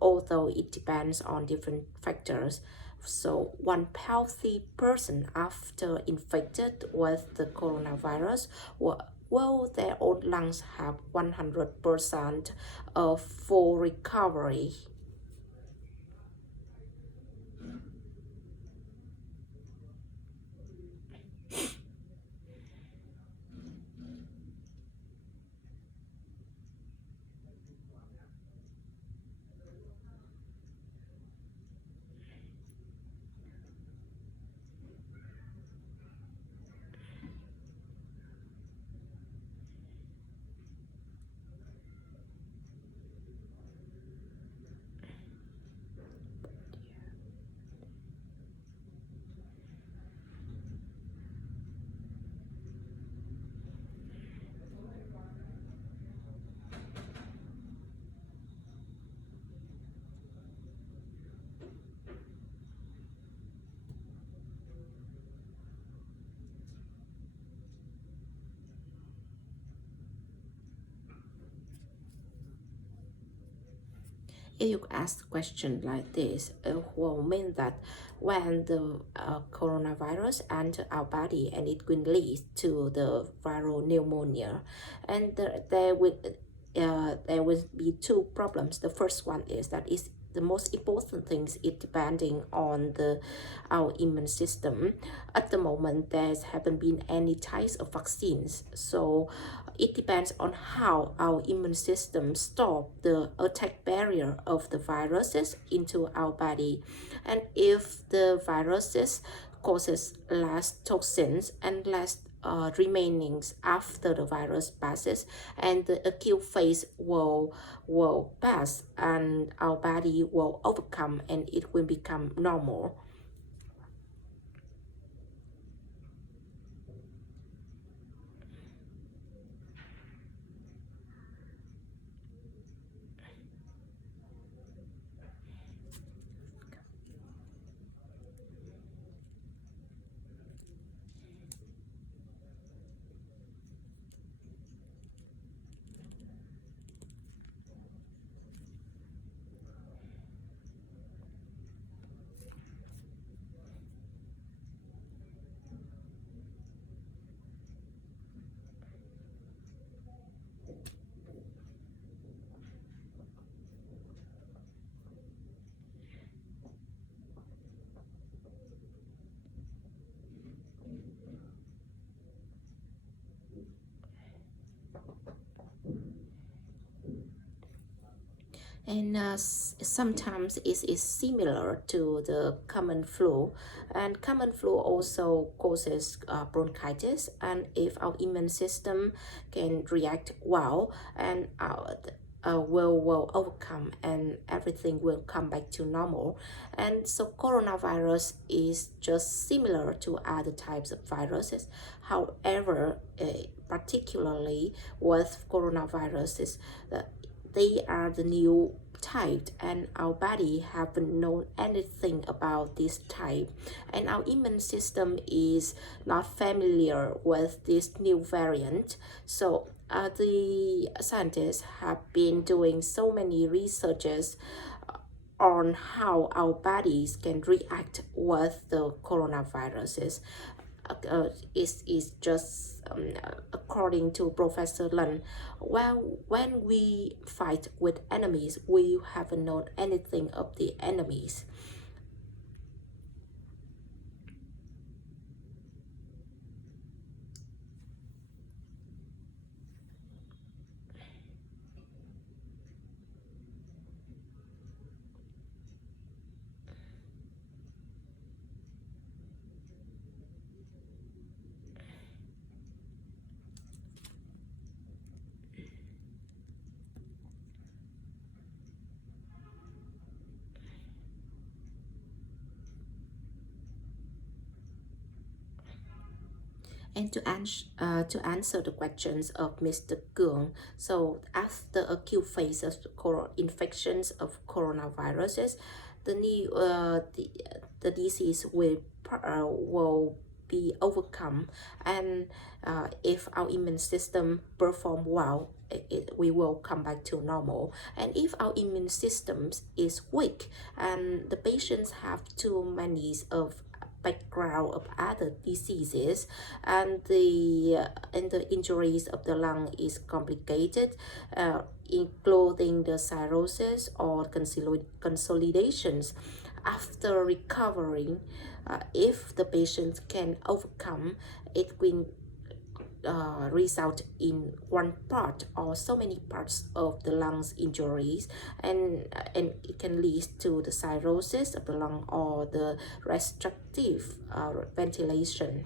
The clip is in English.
Although it depends on different factors, so one healthy person after infected with the coronavirus will their own lungs have 100% of full recovery. If you ask a question like this, it will mean that when the coronavirus enter our body and it will lead to the viral pneumonia, and there will be two problems. The first one is that is the most important things is depending on the our immune system. At the moment, there haven't been any types of vaccines, so it depends on how our immune system stop the attack barrier of the viruses into our body. And if the viruses causes less toxins and less remainings after the virus passes, and the acute phase will pass and our body will overcome and it will become normal. And sometimes it is similar to the common flu, and common flu also causes bronchitis. And if our immune system can react well, and our will overcome and everything will come back to normal. And so coronavirus is just similar to other types of viruses. However, particularly with coronaviruses, they are the new type, and our body haven't known anything about this type, and our immune system is not familiar with this new variant. So the scientists have been doing so many researches on how our bodies can react with the coronaviruses. Is just according to Professor Lin, well, when we fight with enemies, we haven't known anything of the enemies. And to answer the questions of Mr. Kuang, so after acute phase of infections of coronaviruses, the new the disease will be overcome, and if our immune system perform well, we will come back to normal. And if our immune system is weak and the patients have too many of background of other diseases, and the injuries of the lung is complicated, including the cirrhosis or consolidations. After recovering, if the patient can overcome, it will result in one part or so many parts of the lungs injuries, and it can lead to the cirrhosis of the lung or the restrictive ventilation.